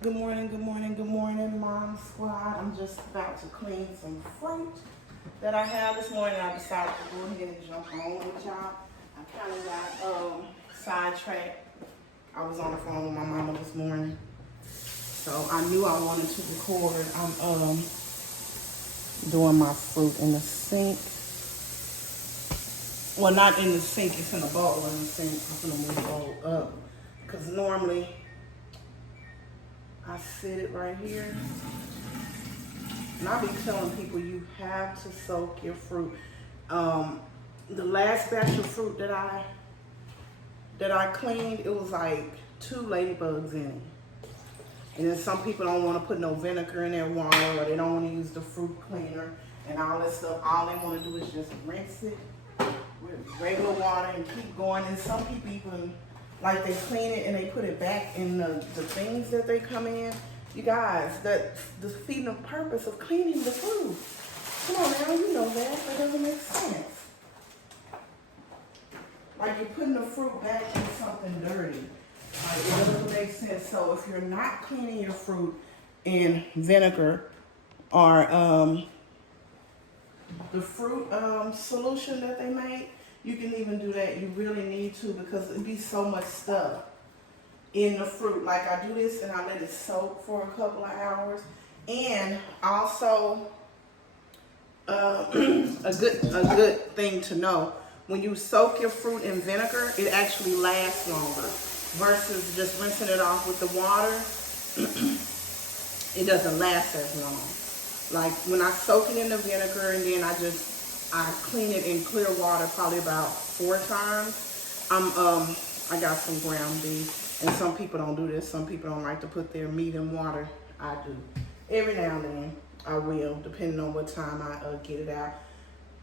Good morning, good morning, good morning, Mom Squad. I'm just about to clean some fruit that I have this morning. I decided to go ahead and jump on with y'all. I kind of got sidetracked. I was on the phone with my mama this morning, so I knew I wanted to record. I'm doing my fruit in the sink. Well, not in the sink. It's in a bowl in the sink. I'm gonna move the bowl up because normally I sit it right here. And I be telling people you have to soak your fruit. The last batch of fruit that I cleaned, it was like 2 ladybugs in it. And then some people don't want to put no vinegar in their water, or they don't want to use the fruit cleaner and all that stuff. All they want to do is just rinse it with regular water and keep going. And some people even, like, they clean it and they put it back in the things that they come in. You guys, that's defeating the purpose of cleaning the fruit. Come on now, you know that. That doesn't make sense. Like, you're putting the fruit back in something dirty. Like, it doesn't make sense. So if you're not cleaning your fruit in vinegar or the fruit solution that they make, you can even do that. You really need to, because it'd be so much stuff in the fruit. Like, I do this and I let it soak for a couple of hours. And also, a good thing to know, when you soak your fruit in vinegar, it actually lasts longer versus just rinsing it off with the water. It doesn't last as long. Like, when I soak it in the vinegar and then I clean it in clear water probably about 4 times. I got some ground beef, and some people don't do this. Some people don't like to put their meat in water. I do. Every now and then I will, depending on what time I get it out.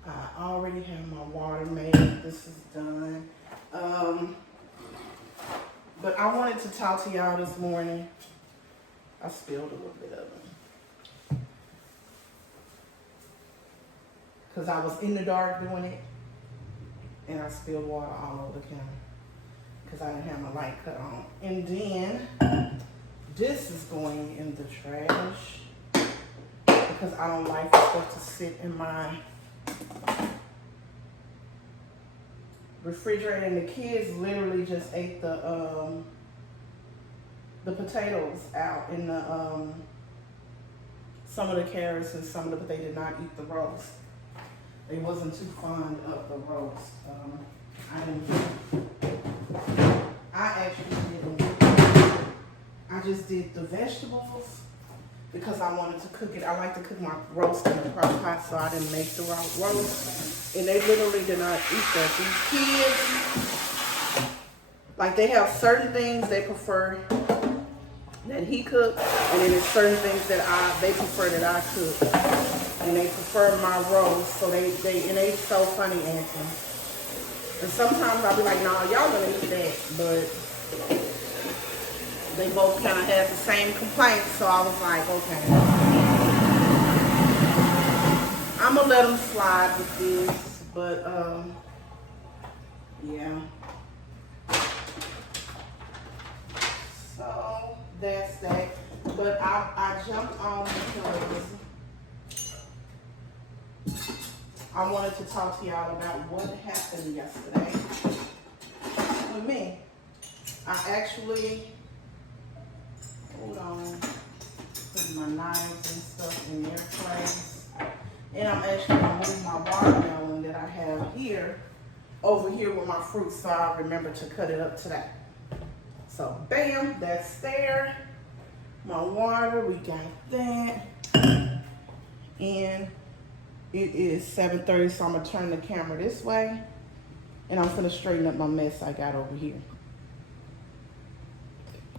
I already have my water made. This is done. But I wanted to talk to y'all this morning. I spilled a little bit of it, because I was in the dark doing it, and I spilled water all over the counter because I didn't have my light cut on. And then this is going in the trash because I don't like the stuff to sit in my refrigerator. And the kids literally just ate the potatoes out in the some of the carrots and some of the, but they did not eat the roast. They wasn't too fond of the roast. I actually didn't. I just did the vegetables because I wanted to cook it. I like to cook my roast in the crock pot, so I didn't make the roast. And they literally did not eat that. These kids, like, they have certain things they prefer that he cooked, and then there's certain things that they prefer that I cook. And they prefer my roast, so they so funny, Anthony. And sometimes I'll be like, nah, y'all gonna eat that, but they both kind of had the same complaints, so I was like, okay, I'm gonna let them slide with this, but yeah. So that's that. But I jumped on because I wanted to talk to y'all about what happened yesterday with me. I actually, hold on, putting my knives and stuff in their place. And I'm actually gonna move my watermelon that I have here over here with my fruit, so I'll remember to cut it up today. So bam, that's there. My water, we got that. And it is 7:30, so I'm gonna turn the camera this way, and I'm gonna straighten up my mess I got over here.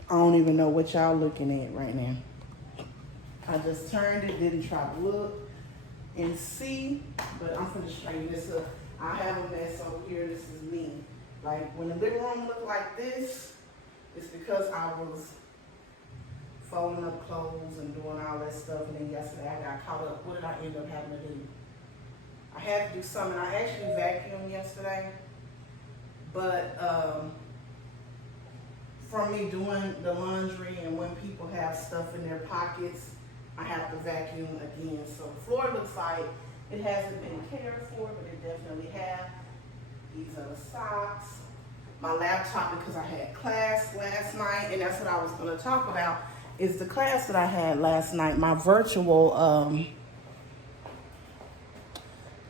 I don't even know what y'all looking at right now. I just turned it, didn't try to look and see, but I'm gonna straighten this up. I have a mess over here. This is me. Like, when the living room looked like this, it's because I was folding up clothes and doing all that stuff, and then yesterday I got caught up. What did I end up having to do? I had to do something. I actually vacuumed yesterday, but from me doing the laundry and when people have stuff in their pockets, I have to vacuum again. So the floor looks like it hasn't been cared for, but it definitely has. These are the socks. My laptop, because I had class last night, and that's what I was going to talk about, is the class that I had last night, my virtual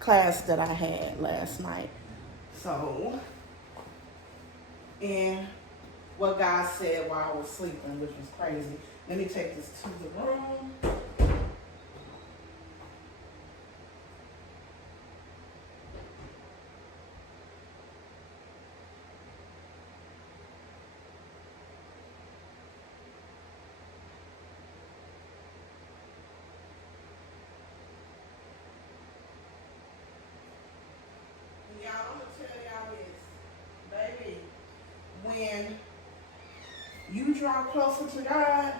class that I had last night. So, and what God said while I was sleeping, which was crazy. Let me take this to the room. Y'all, I'm gonna tell y'all this, baby. When you draw closer to God,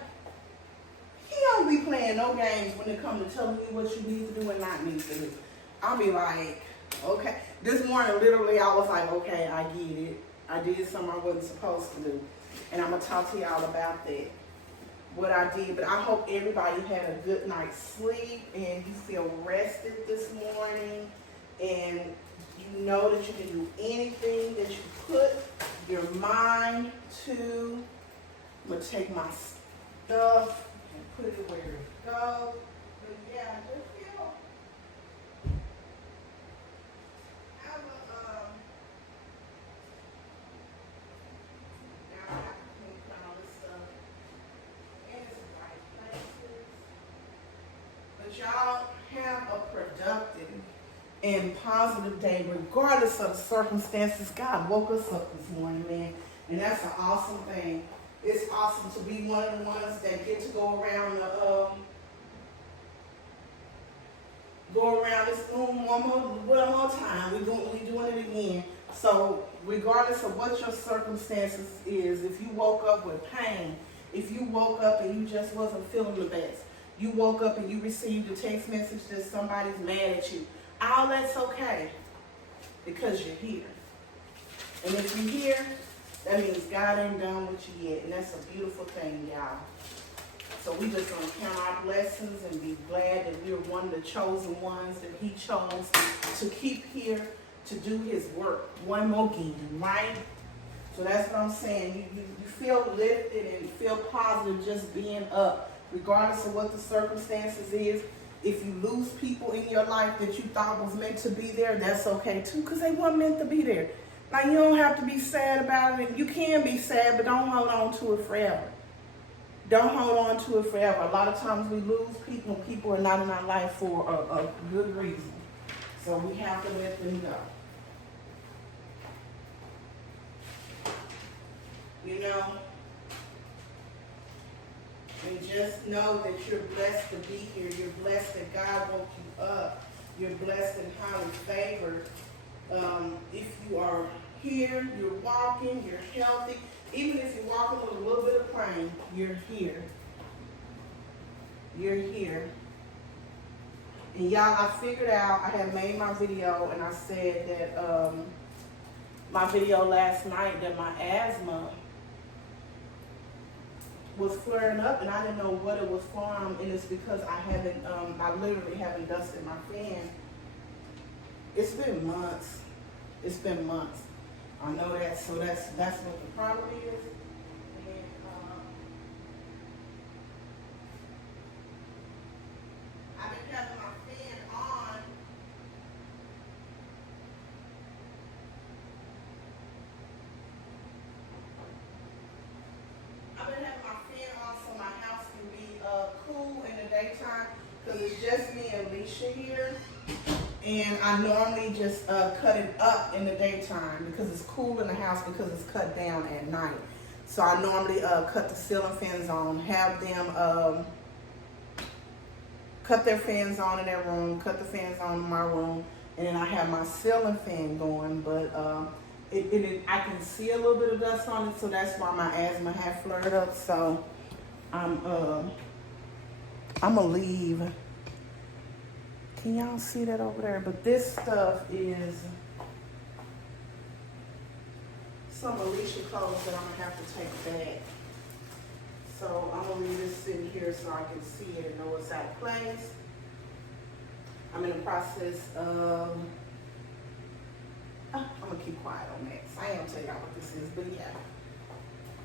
He don't be playing no games when it comes to telling you what you need to do and not need to do. I'll be like, okay. This morning, literally, I was like, okay, I get it. I did something I wasn't supposed to do. And I'm gonna talk to y'all about that, what I did. But I hope everybody had a good night's sleep and you feel rested this morning, and you know that you can do anything that you put your mind to. I'm gonna take my stuff and put it where it goes. But yeah, just feel. Have a now I have to put all this stuff in its right places. But y'all have a productive and positive day, regardless of the circumstances. God woke us up this morning, man, and that's an awesome thing. It's awesome to be one of the ones that get to go around this room one more time. We're doing it again. So regardless of what your circumstances is, if you woke up with pain, if you woke up and you just wasn't feeling the best, you woke up and you received a text message that somebody's mad at you, all that's okay, because you're here. And if you're here, that means God ain't done with you yet. And that's a beautiful thing, y'all. So we just gonna count our blessings and be glad that we're one of the chosen ones that He chose to keep here to do His work. One more again, right? So that's what I'm saying. You feel lifted and feel positive just being up, regardless of what the circumstances is. If you lose people in your life that you thought was meant to be there, that's okay too, because they weren't meant to be there. Like, you don't have to be sad about it. You can be sad, but don't hold on to it forever. Don't hold on to it forever. A lot of times we lose people and people are not in our life for a good reason. So we have to let them go. You know? And just know that you're blessed to be here. You're blessed that God woke you up. You're blessed and highly favored. If you are here, you're walking, you're healthy. Even if you're walking with a little bit of pain, you're here. You're here. And y'all, I figured out, I had made my video and I said that my video last night that my asthma was flaring up and I didn't know what it was from, and it's because I literally haven't dusted my fan. It's been months. It's been months. I know that, so that's what the problem is. And I've been having my fan on. I've been having my fan on so my house can be cool in the daytime, because it's just me and Alicia here. And I normally just cut it up in the daytime because it's cool in the house, because it's cut down at night. So I normally cut the ceiling fans on, have them cut their fans on in their room, cut the fans on in my room, and then I have my ceiling fan going. But I can see a little bit of dust on it, so that's why my asthma had flared up. So I'm gonna leave. Can y'all see that over there? But this stuff is some Alicia clothes that I'm gonna have to take back. So I'm gonna leave this sitting here so I can see it and know it's out of place. I'm in the process of, I'm gonna keep quiet on that. So I ain't gonna tell y'all what this is, but yeah.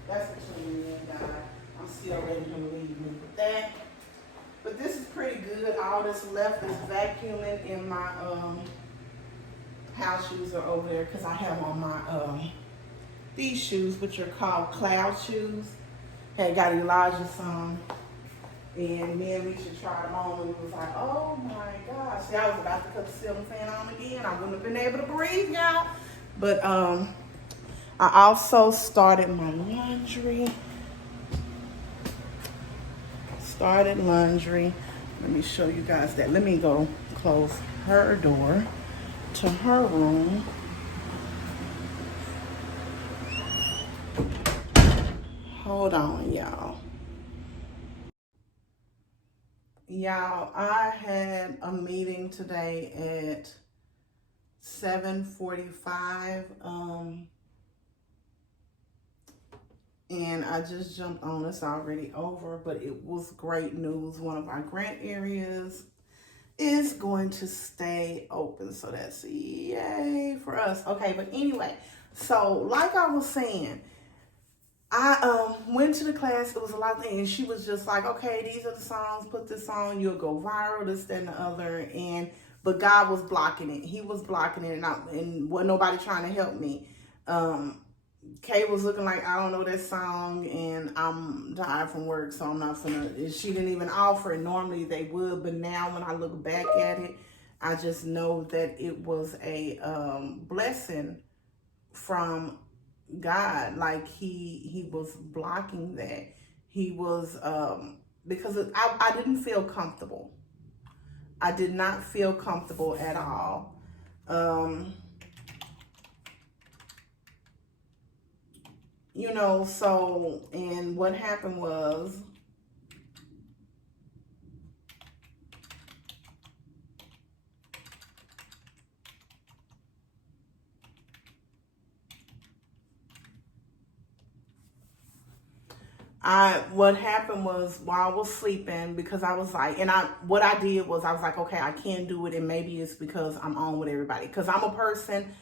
That's between me and God. I'm still letting him lead me with that. But this is pretty good. All that's left is vacuuming, and my house shoes are over there because I have on my these shoes, which are called cloud shoes. Had got Elijah some, and me and Alicia tried them on, and it was like, oh my gosh. See, I was about to cut the ceiling fan on again. I wouldn't have been able to breathe, y'all. But I also started my laundry. Let me show you guys that. Let me go close her door to her room. Hold on, y'all. Y'all, I had a meeting today at 7:45. And I just jumped on. It's already over, but it was great news. One of our grant areas is going to stay open, so that's yay for us. Okay, but anyway, so like I was saying, I went to the class. It was a lot of things, and she was just like, okay, these are the songs, put this on, you'll go viral, this, that, and the other. But God was blocking it. He was blocking it, and wasn't nobody trying to help me. Kay was looking like, I don't know that song, and I'm tired from work, so I'm not finna. She didn't even offer it. Normally they would, but now when I look back at it, I just know that it was a blessing from God. Like he was blocking that. He was because I didn't feel comfortable. I did not feel comfortable at all. You know, so, and what happened was, what happened was while I was sleeping, because I was like, what I did was I was like, okay, I can't do it. And maybe it's because I'm on with everybody. Because I'm a person,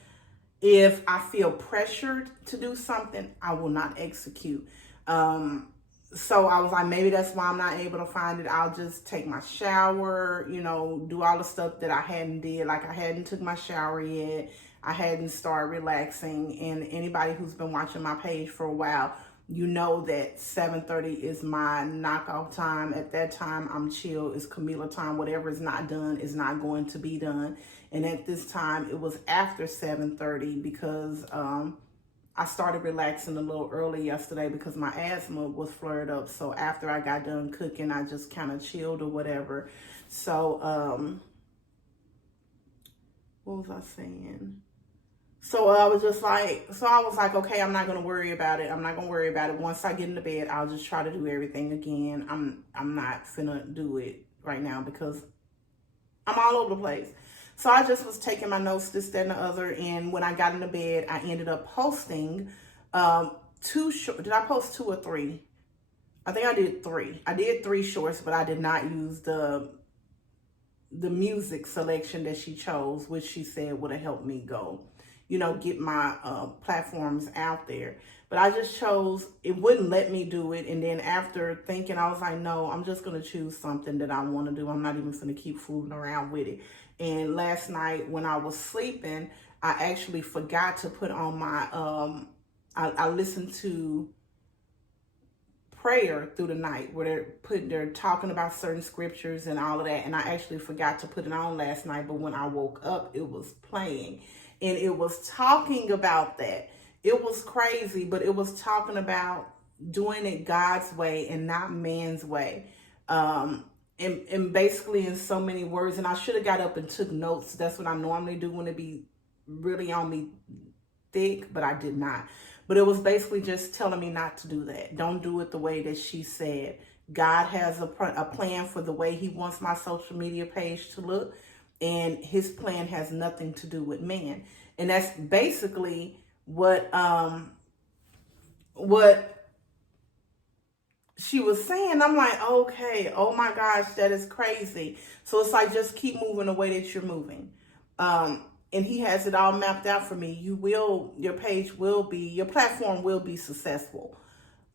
if I feel pressured to do something, I will not execute. So I was like, maybe that's why I'm not able to find it. I'll just take my shower, you know, do all the stuff that I hadn't did. Like I hadn't took my shower yet. I hadn't started relaxing. And anybody who's been watching my page for a while, you know that 7:30 is my knockout time. At that time, I'm chill. It's Camila time. Whatever is not done is not going to be done. And at this time, it was after 7:30 because I started relaxing a little early yesterday because my asthma was flared up. So after I got done cooking, I just kind of chilled or whatever. So what was I saying? So I was like, okay, I'm not going to worry about it. Once I get into bed, I'll just try to do everything again. I'm not finna do it right now because I'm all over the place. So I just was taking my notes, this, that, and the other. And when I got into bed, I ended up posting did I post 2 or 3? I think I did 3. I did 3 shorts, but I did not use the music selection that she chose, which she said would have helped me go, you know, get my platforms out there. But I just chose, it wouldn't let me do it. And then after thinking, I was like, no, I'm just going to choose something that I want to do. I'm not even going to keep fooling around with it. And last night when I was sleeping, I actually forgot to put on my, I listened to prayer through the night where they're talking about certain scriptures and all of that. And I actually forgot to put it on last night. But when I woke up, it was playing. And it was talking about that. It was crazy, but it was talking about doing it God's way and not man's way. And basically in so many words, and I should have got up and took notes. That's what I normally do when it be really on me thick, but I did not. But it was basically just telling me not to do that. Don't do it the way that she said. God has a plan for the way he wants my social media page to look. And his plan has nothing to do with man. And that's basically what what she was saying, I'm like, okay, oh my gosh, that is crazy. So it's like, just keep moving the way that you're moving. And he has it all mapped out for me. Your page will be, your platform will be successful.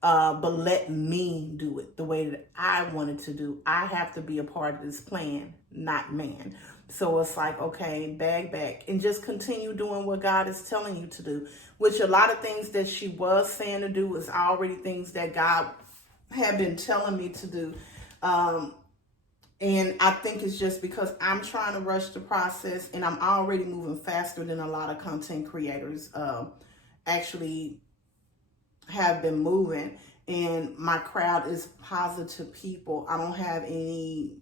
But let me do it the way that I wanted to do. I have to be a part of this plan, not man. So it's like, okay, bag back and just continue doing what God is telling you to do, which a lot of things that she was saying to do is already things that God had been telling me to do. And I think it's just because I'm trying to rush the process, and I'm already moving faster than a lot of content creators actually have been moving. And my crowd is positive people. I don't have any,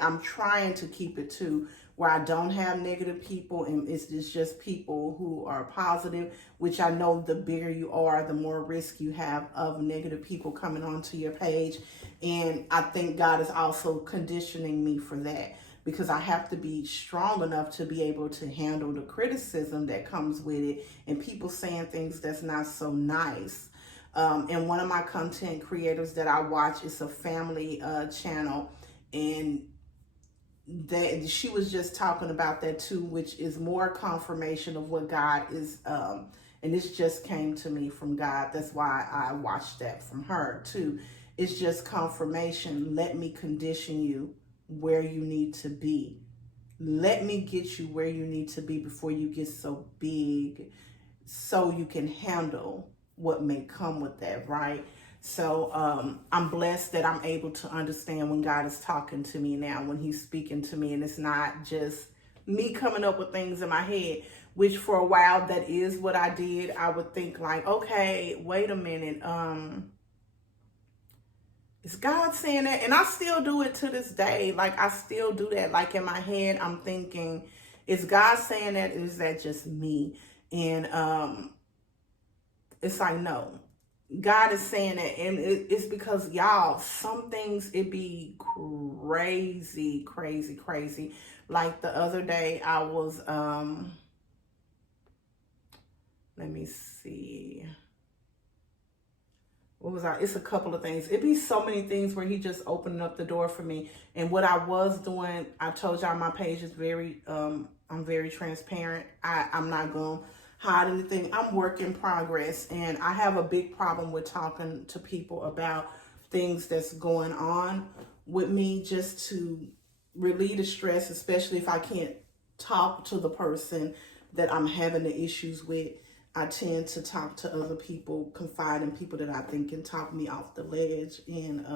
I'm trying to keep it to where I don't have negative people, and it's just people who are positive, which I know the bigger you are, the more risk you have of negative people coming onto your page. And I think God is also conditioning me for that, because I have to be strong enough to be able to handle the criticism that comes with it and people saying things that's not so nice. And one of my content creators that I watch is a family channel, and that she was just talking about that too, which is more confirmation of what God is. And this just came to me from God. That's why I watched that from her too. It's just confirmation. Let me condition you where you need to be. Let me get you where you need to be before you get so big, so you can handle what may come with that, right? So I'm blessed that I'm able to understand when God is talking to me now, when he's speaking to me, and it's not just me coming up with things in my head, which for a while that is what I did. I would think like, okay, wait a minute, is God saying that? And I still do it to this day. Like, I still do that. Like, in my head, I'm thinking, is God saying that? Is that just me? And it's like, no, God is saying that. And it's because, y'all, some things, it be crazy, crazy, crazy. Like the other day, I was, let me see. What was I? It's a couple of things. It'd be so many things where he just opened up the door for me. And what I was doing, I told y'all my page is very, I'm very transparent. I'm not going to hide anything. I'm work in progress. And I have a big problem with talking to people about things that's going on with me, just to relieve the stress, especially if I can't talk to the person that I'm having the issues with. I tend to talk to other people, confide in people that I think can talk me off the ledge. And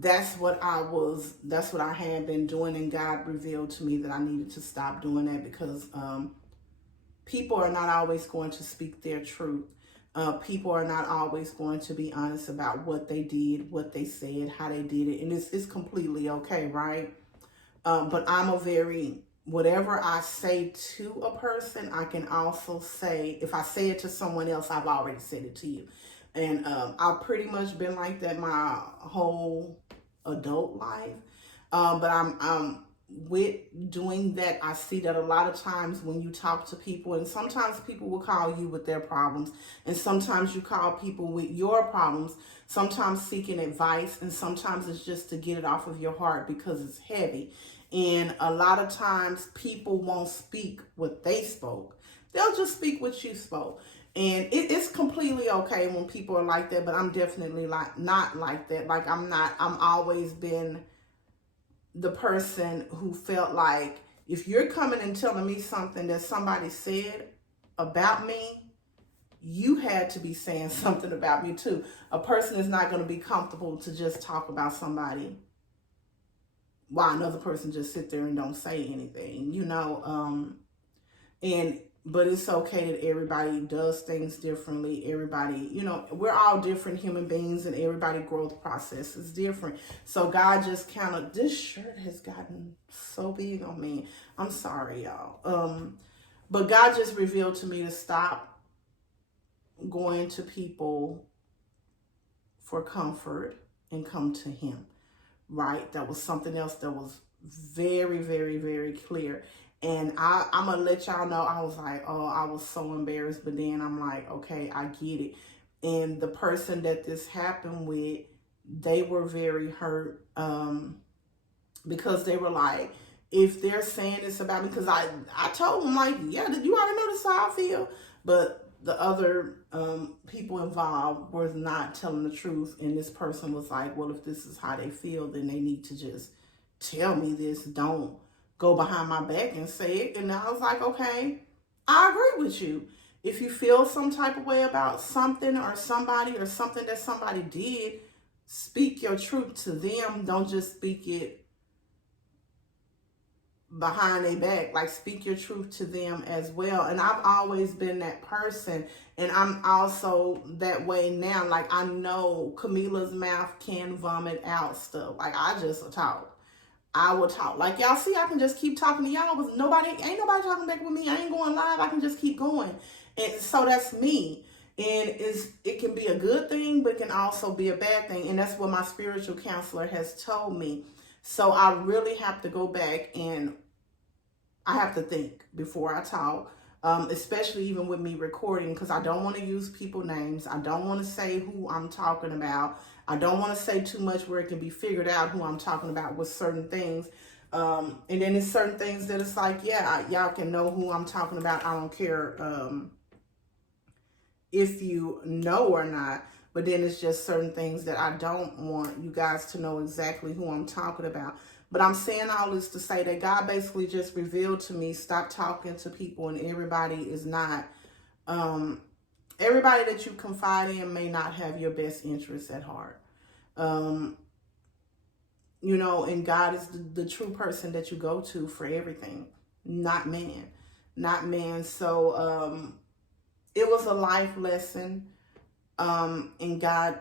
that's what I had been doing. And God revealed to me that I needed to stop doing that, because people are not always going to speak their truth. People are not always going to be honest about what they did, what they said, how they did it. And it's completely okay, right? But whatever I say to a person, I can also say, if I say it to someone else, I've already said it to you. And I've pretty much been like that my whole adult life. But I'm with doing that, I see that a lot of times when you talk to people, and sometimes people will call you with their problems, and sometimes you call people with your problems, sometimes seeking advice, and sometimes it's just to get it off of your heart because it's heavy. And a lot of times people won't speak what they spoke. They'll just speak what you spoke. And it's completely okay when people are like that, but I'm definitely not like that. Like, I'm always been the person who felt like, if you're coming and telling me something that somebody said about me, you had to be saying something about me too. A person is not going to be comfortable to just talk about somebody while another person just sit there and don't say anything, but it's okay that everybody does things differently. Everybody, we're all different human beings, and everybody's growth process is different. So God just this shirt has gotten so big on me. I'm sorry, y'all. But God just revealed to me to stop going to people for comfort and come to him. Right? That was something else that was very, very, very clear. And I'm going to let y'all know, I was like, oh, I was so embarrassed. But then I'm like, okay, I get it. And the person that this happened with, they were very hurt because they were like, if they're saying this about me, because I told them, like, yeah, did you already know this how I feel? But the other people involved were not telling the truth. And this person was like, well, if this is how they feel, then they need to just tell me this. Don't go behind my back and say it. And I was like, okay, I agree with you. If you feel some type of way about something or somebody or something that somebody did, speak your truth to them. Don't just speak it behind their back. Like, speak your truth to them as well. And I've always been that person, and I'm also that way now. Like, I know Camila's mouth can vomit out stuff. Like, I just talk. I will talk. Like, y'all see, I can just keep talking to y'all. Ain't nobody talking back with me. I ain't going live. I can just keep going. And so that's me. And it can be a good thing, but it can also be a bad thing. And that's what my spiritual counselor has told me. So I really have to go back and I have to think before I talk, especially even with me recording, because I don't want to use people's names. I don't want to say who I'm talking about. I don't want to say too much where it can be figured out who I'm talking about with certain things. And then there's certain things that it's like, yeah, y'all can know who I'm talking about. I don't care if you know or not. But then it's just certain things that I don't want you guys to know exactly who I'm talking about. But I'm saying all this to say that God basically just revealed to me, stop talking to people, and everybody is not, everybody that you confide in may not have your best interests at heart. You know, and God is the true person that you go to for everything, not man. Not man. So it was a life lesson. And God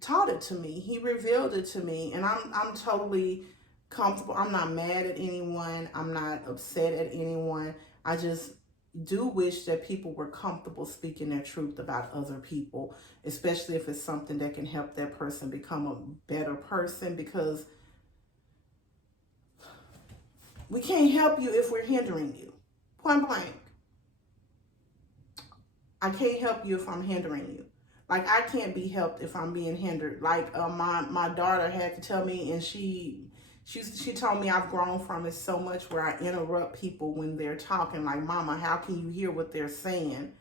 taught it to me. He revealed it to me, and I'm totally comfortable. I'm not mad at anyone. I'm not upset at anyone. I just do wish that people were comfortable speaking their truth about other people, especially if it's something that can help that person become a better person, because we can't help you if we're hindering you. Point blank. I can't help you if I'm hindering you. Like, I can't be helped if I'm being hindered. Like, my daughter had to tell me, and she told me I've grown from it so much where I interrupt people when they're talking. Like, Mama, how can you hear what they're saying?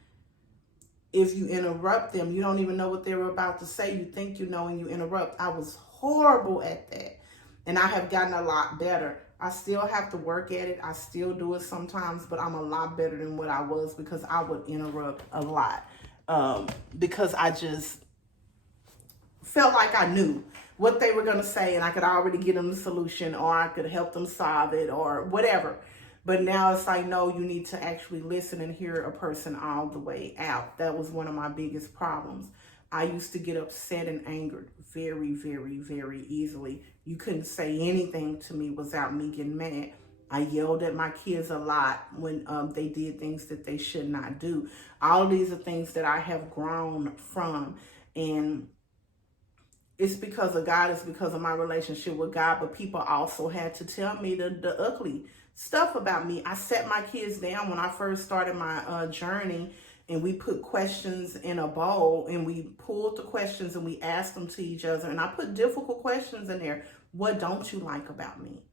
If you interrupt them, you don't even know what they were about to say. You think you know and you interrupt. I was horrible at that. And I have gotten a lot better. I still have to work at it. I still do it sometimes, but I'm a lot better than what I was, because I would interrupt a lot. Because I just felt like I knew what they were going to say, and I could already get them the solution, or I could help them solve it, or whatever. But now it's like, no, you need to actually listen and hear a person all the way out. That was one of my biggest problems. I used to get upset and angered very, very, very easily. You couldn't say anything to me without me getting mad. I yelled at my kids a lot when they did things that they should not do. All of these are things that I have grown from. And it's because of God. It's because of my relationship with God. But people also had to tell me the ugly stuff about me. I sat my kids down when I first started my journey, and we put questions in a bowl, and we pulled the questions and we asked them to each other. And I put difficult questions in there. What don't you like about me?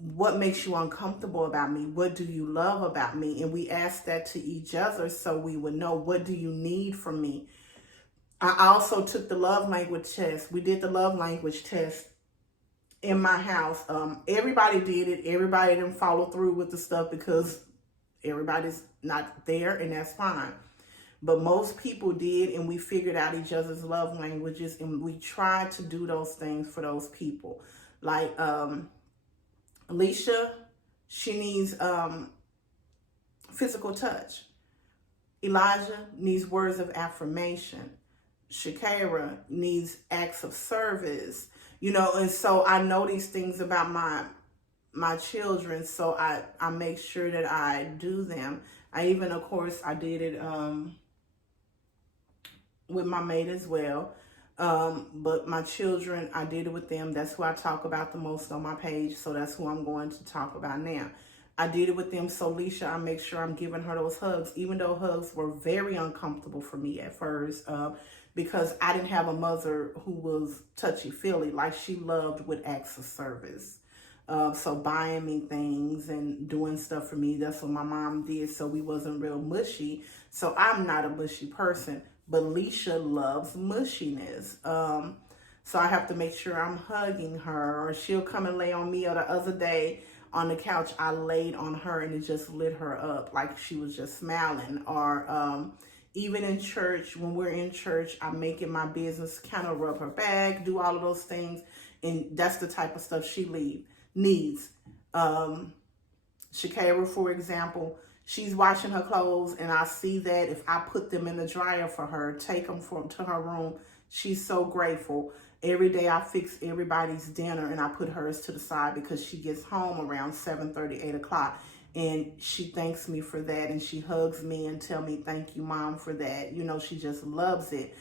What makes you uncomfortable about me? What do you love about me? And we asked that to each other so we would know, what do you need from me? I also took the love language test. We did the love language test in my house. Everybody did it. Everybody didn't follow through with the stuff because everybody's not there, and that's fine. But most people did, and we figured out each other's love languages, and we tried to do those things for those people. Like Alicia, she needs physical touch. Elijah needs words of affirmation. Shakira needs acts of service, you know. And so I know these things about my children, so I make sure that I do them. I even, of course, I did it with my mate as well. But my children, I did it with them. That's who I talk about the most on my page. So that's who I'm going to talk about now. I did it with them. So Leisha, I make sure I'm giving her those hugs, even though hugs were very uncomfortable for me at first, because I didn't have a mother who was touchy-feely. Like, she loved with acts of service. So buying me things and doing stuff for me, that's what my mom did. So we wasn't real mushy. So I'm not a mushy person, but Leisha loves mushiness. So I have to make sure I'm hugging her, or she'll come and lay on me. Or the other day on the couch, I laid on her and it just lit her up, like she was just smiling. Or even in church, when we're in church, I make it my business, kind of rub her back, do all of those things. And that's the type of stuff she needs. Shakira, for example, she's washing her clothes, and I see that if I put them in the dryer for her, take them to her room, she's so grateful. Every day I fix everybody's dinner and I put hers to the side, because she gets home around 7:30, 8 o'clock. And she thanks me for that, and she hugs me and tell me, thank you, Mom, for that. You know, she just loves it.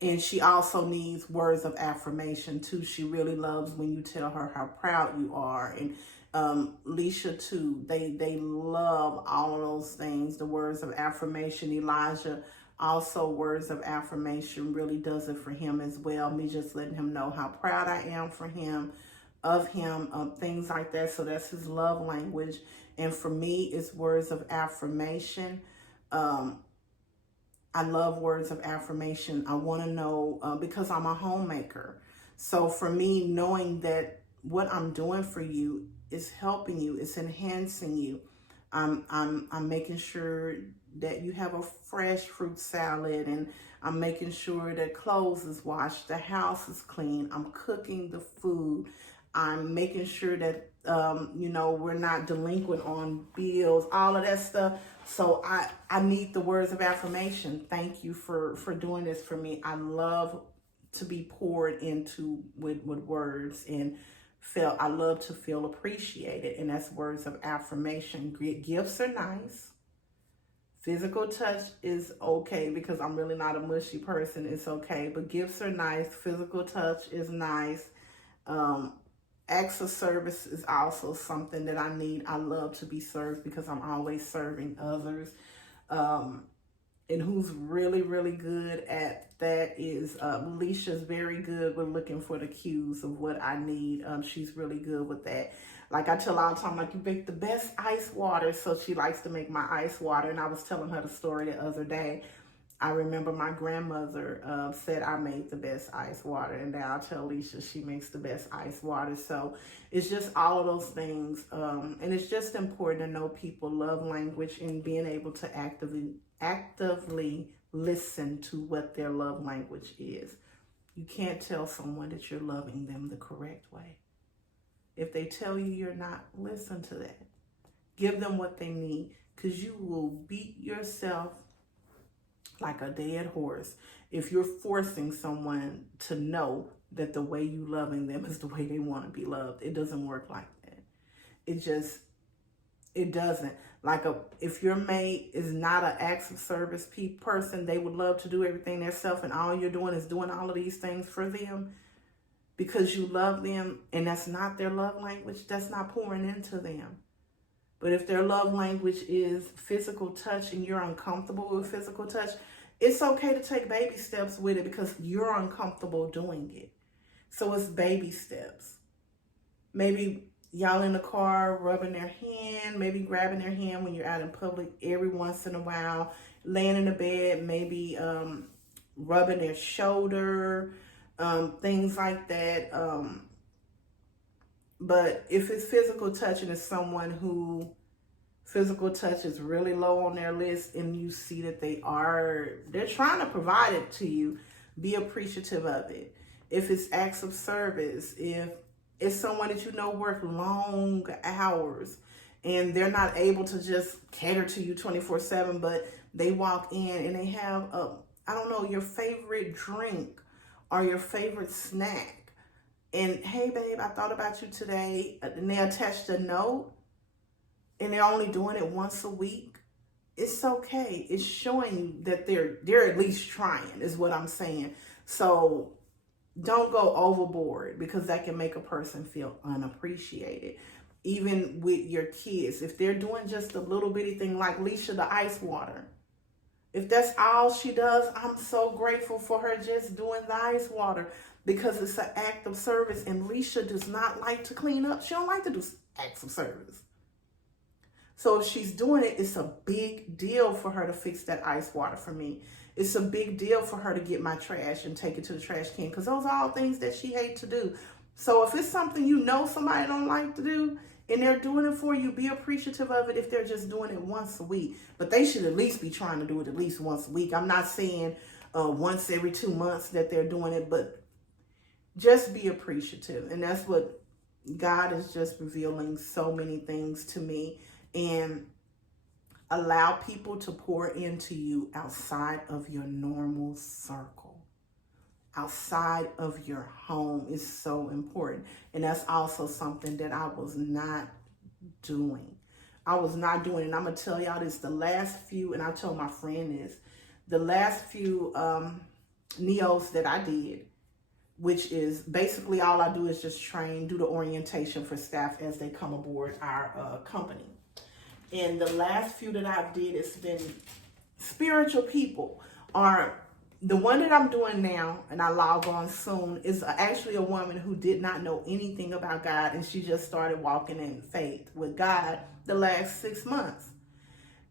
And she also needs words of affirmation too. She really loves when you tell her how proud you are. And Leisha too, they love all of those things, the words of affirmation. Elijah, also words of affirmation, really does it for him as well. Me just letting him know how proud I am for him, of him, things like that. So that's his love language. And for me, it's words of affirmation. I love words of affirmation. I want to know, because I'm a homemaker. So for me, knowing that what I'm doing for you is helping you, it's enhancing you. I'm making sure that you have a fresh fruit salad, and I'm making sure that clothes is washed, the house is clean. I'm cooking the food. I'm making sure that, we're not delinquent on bills, all of that stuff. So I need the words of affirmation. Thank you for doing this for me. I love to be poured into with words, and I love to feel appreciated. And that's words of affirmation. Gifts are nice. Physical touch is okay, because I'm really not a mushy person. It's okay. But gifts are nice. Physical touch is nice. Acts of service is also something that I need. I love to be served, because I'm always serving others. And who's really, really good at that is Leisha's very good with looking for the cues of what I need. She's really good with that. Like I tell all the time, like, you make the best ice water. So she likes to make my ice water. And I was telling her the story the other day. I remember my grandmother said I made the best ice water, and now I tell Leisha she makes the best ice water. So it's just all of those things. And it's just important to know people love language, and being able to actively listen to what their love language is. You can't tell someone that you're loving them the correct way. If they tell you you're not, listen to that. Give them what they need, because you will beat yourself like a dead horse if you're forcing someone to know that the way you loving them is the way they want to be loved. It doesn't work like that. It doesn't. Like, if your mate is not an acts of service person, they would love to do everything themselves, and all you're doing is doing all of these things for them because you love them, and that's not their love language. That's not pouring into them. But if their love language is physical touch, and you're uncomfortable with physical touch, it's okay to take baby steps with it, because you're uncomfortable doing it. So it's baby steps. Maybe y'all in the car rubbing their hand, maybe grabbing their hand when you're out in public every once in a while, laying in the bed, maybe rubbing their shoulder, things like that. But if it's physical touch, and it's someone who physical touch is really low on their list, and you see that they're trying to provide it to you, be appreciative of it. If it's acts of service, if it's someone that you know work long hours and they're not able to just cater to you 24/7, but they walk in and they have your favorite drink or your favorite snack. And hey, babe, I thought about you today. And they attached a note, and they're only doing it once a week. it's okay. It's showing you that they're at least trying, is what I'm saying. So don't go overboard, because that can make a person feel unappreciated. Even with your kids, if they're doing just a little bitty thing like Leisha the ice water, if that's all she does, I'm so grateful for her just doing the ice water, because it's an act of service. And Leisha does not like to clean up. She don't like to do acts of service. So if she's doing it, it's a big deal for her to fix that ice water for me. It's a big deal for her to get my trash and take it to the trash can, because those are all things that she hates to do. So if it's something you know somebody don't like to do and they're doing it for you, be appreciative of it if they're just doing it once a week. But they should at least be trying to do it at least once a week. I'm not saying once every 2 months that they're doing it, but just be appreciative. And that's what God is just revealing so many things to me. And allow people to pour into you outside of your normal circle. Outside of your home is so important. And that's also something that I was not doing. I was not doing, and I'm going to tell y'all this, the last few, and I told my friend this, the last few NEOs that I did, which is basically all I do is just train, do the orientation for staff as they come aboard our company. And the last few that I've did, it's been spiritual people. Are the one that I'm doing now, and I log on soon, is actually a woman who did not know anything about God, and she just started walking in faith with God the last 6 months.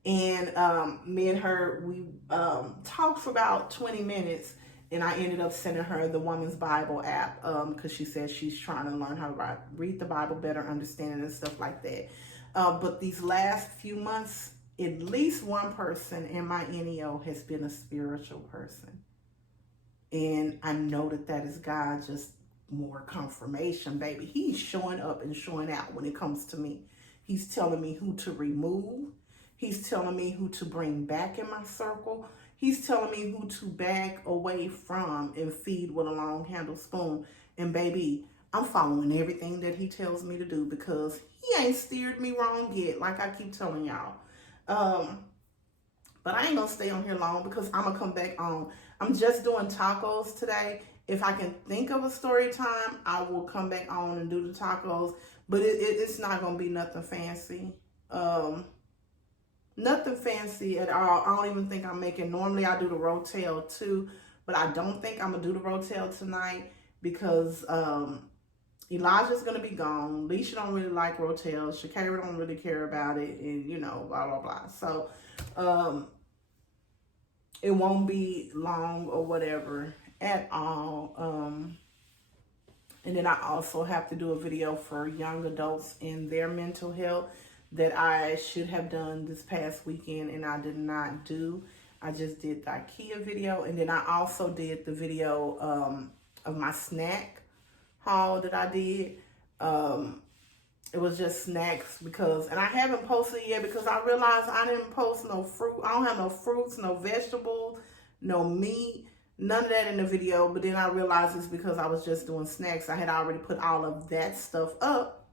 And me and her, we talked for about 20 minutes, and I ended up sending her the Woman's Bible app, because she says she's trying to learn how to read the Bible better, understand it, and stuff like that. But these last few months, at least one person in my NEO has been a spiritual person. And I know that that is God, just more confirmation, baby. He's showing up and showing out when it comes to me. He's telling me who to remove. He's telling me who to bring back in my circle. He's telling me who to back away from and feed with a long handled spoon. And baby, I'm following everything that he tells me to do, because he ain't steered me wrong yet, like I keep telling y'all. But I ain't gonna stay on here long, because I'm gonna come back on. I'm just doing tacos today. If I can think of a story time, I will come back on and do the tacos. But it's not gonna be nothing fancy. Nothing fancy at all. I don't even think I'm making, normally I do the rotel too, but I don't think I'm gonna do the rotel tonight, because Elijah's going to be gone. Leisha don't really like rotel. Shakira don't really care about it. And, you know, blah, blah, blah. So, it won't be long or whatever at all. And then I also have to do a video for young adults and their mental health that I should have done this past weekend, and I did not do. I just did the IKEA video. And then I also did the video of my snack haul that I did. It was just snacks, because, and I haven't posted it yet because I realized I didn't post no fruit. I don't have no fruits, no vegetables, no meat, none of that in the video. But then I realized it's because I was just doing snacks. I had already put all of that stuff up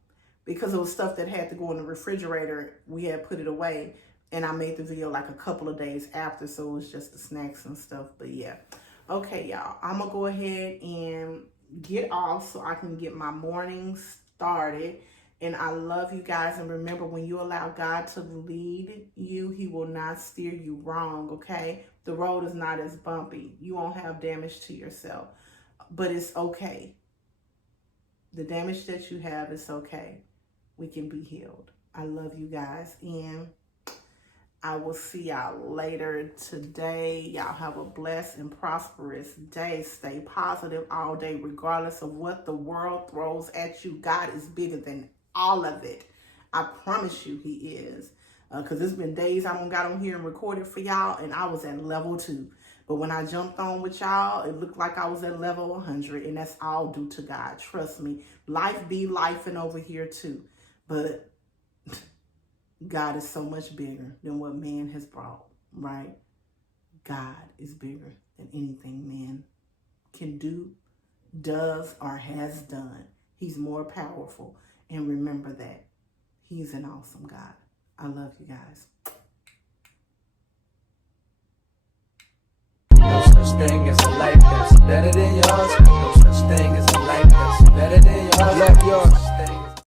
because it was stuff that had to go in the refrigerator. We had put it away, and I made the video like a couple of days after, so it was just the snacks and stuff. But yeah, okay, y'all, I'm gonna go ahead and get off so I can get my morning started. And I love you guys. And remember, when you allow God to lead you, he will not steer you wrong, okay? The road is not as bumpy. You won't have damage to yourself, but it's okay. The damage that you have is okay. We can be healed. I love you guys, and I will see y'all later today. Y'all have a blessed and prosperous day. Stay positive all day, regardless of what the world throws at you. God is bigger than all of it. I promise you he is. Because it's been days I don't got on here and recorded for y'all, and I was at level 2. But when I jumped on with y'all, it looked like I was at level 100, and that's all due to God. Trust me. Life be lifing over here too. But God is so much bigger than what man has brought, right? God is bigger than anything man can do, does, or has done. He's more powerful. And remember that. He's an awesome God. I love you guys. such thing as a life that's better than yours. No such thing as a life that's better than yours. Left yours.